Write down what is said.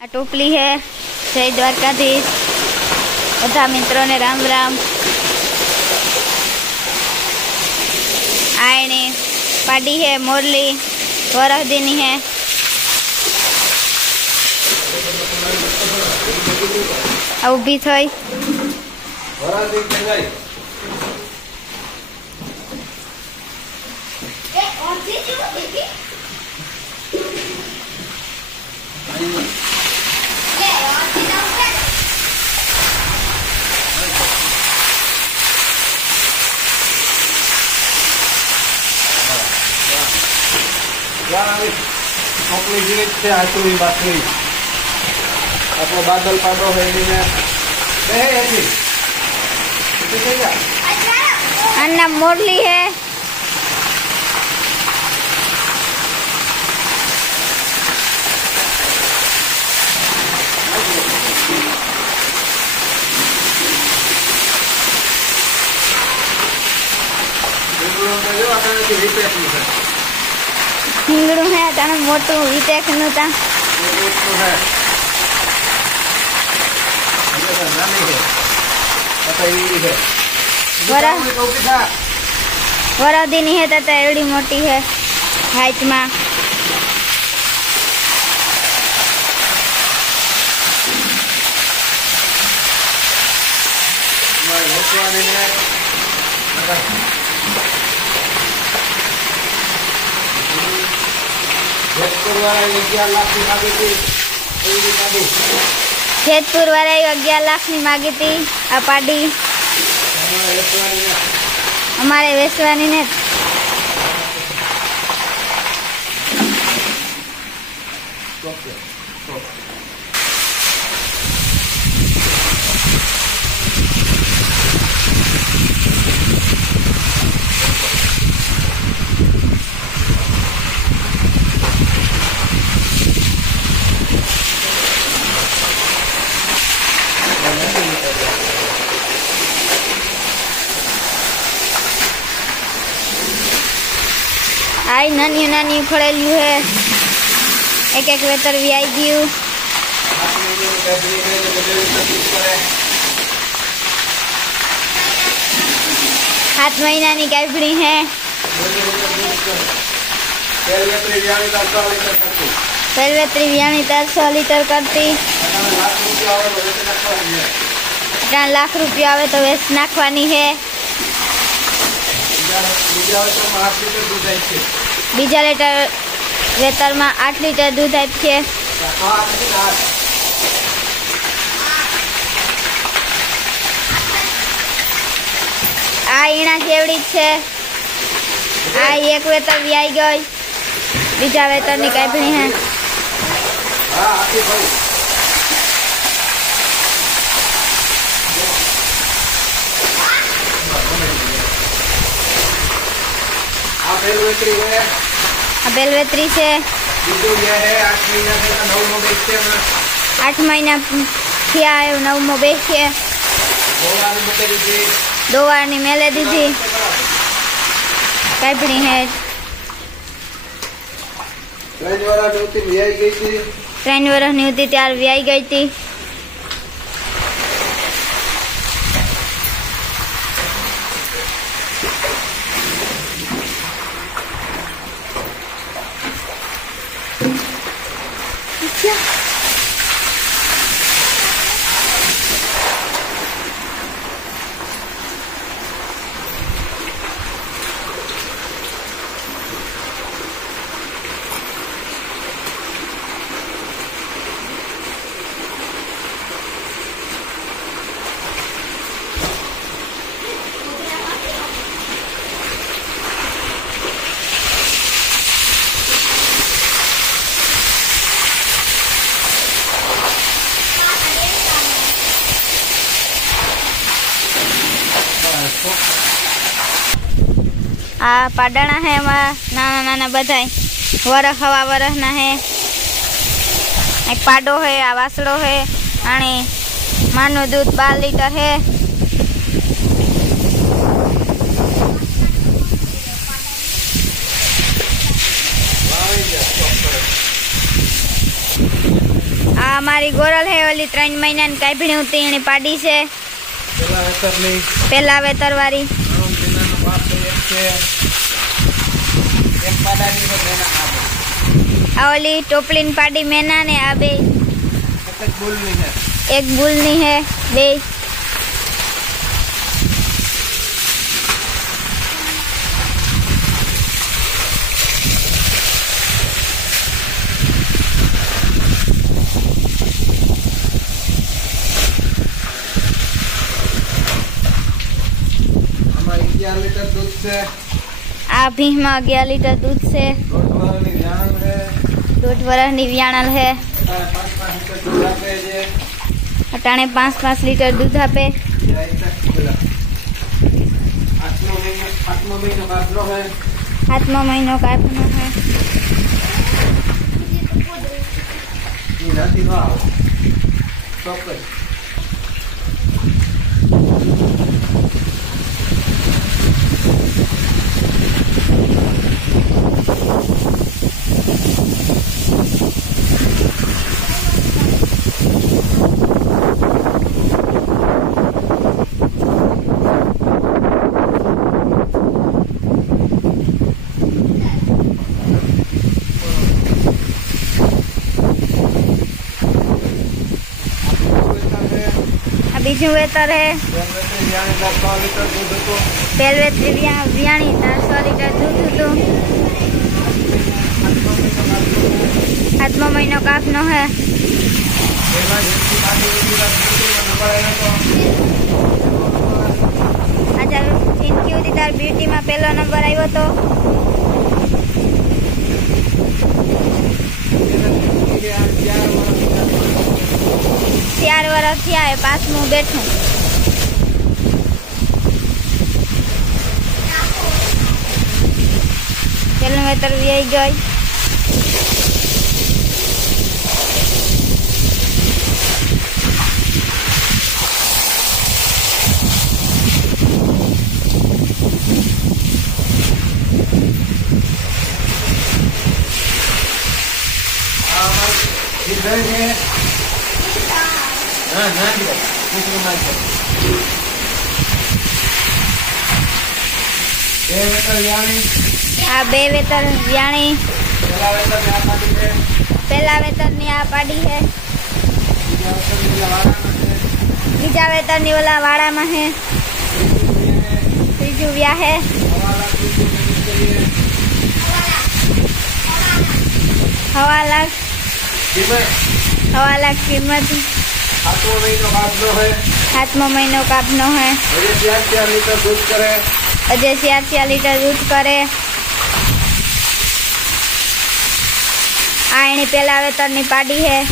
आ टोपली है। जय द्वारकाधीश। बधा मित्रों ने राम राम। आने पाडी है मोरली वरहदीनी है। ऊभी थई बादल पाडो है अन्ना मोरली है। हिंगड़ू है ताने मोटू विटेक नु ता वरहदीनी है तो एवडी मोटी है हाइट में। जेतपुर वाले 11 लाख नी मांगी थी आ पाडी हमारे वेसवानी ने। आई नानी नानी खड़ेलू है। एक एक वेतर भी आई गयु। 7 महीना की गाभड़ी है। पेलवेत्री व्याणी 400 लीटर करती। 3 लाख रुपया आवे तो वेच नाखवानी है। बीजा लीटर वेतर में 8 लीटर दूध आपे। आ ईणा केवड़ी है। आ एक वेतर भी आई गई। बीजा वेतर नी गाभणी है। बेलवेत्री से 8 महीना थिया है। 9मो बेच है। 2 बार नी मेले दीधी गाभणी है। 3 वर्ष नी होती त्यार व्याई गई थी। आ पाडना है नाना नाना बधाई वरह हवा वरह ना है। एक पाडो है। आ वासड़ो है। आने मानु दूध 12 लीटर है। आ हमारी गोरल है ओली 3 महीना कापणी होती एनी पाडी से पहला वेतर वाली ओली टोपलीन पाडी मेना ने आ बे एक बुलनी है बे लीटर दूध से आ भीह में 11 लीटर दूध से 2 वर्ष निव्याणल है अटाणे 5-5 लीटर दूध आपे 8मो महीनो कापनो है बीजू वेतर है पहलवेतरी व्याणी 100 लीटर दूध हतुं 8मो महीनो कापनो है अच्छा जिंदगी हुई तार ब्यूटी में पहलो नंबर आव्यो तो 4 वर्ष थया है 5मु बैठू पहलू वेतर व्याई गई आ 2 वेतर व्याणी पहला वेतर नी आ पाडी है बीजा वेतर नी ओला वाड़ा में है तीजू व्या है 1.5 लाख कीमत 7मो महीनो कापनो है अजय 4 लीटर दूध करे आ एनी पहला वेतर नी पाडी है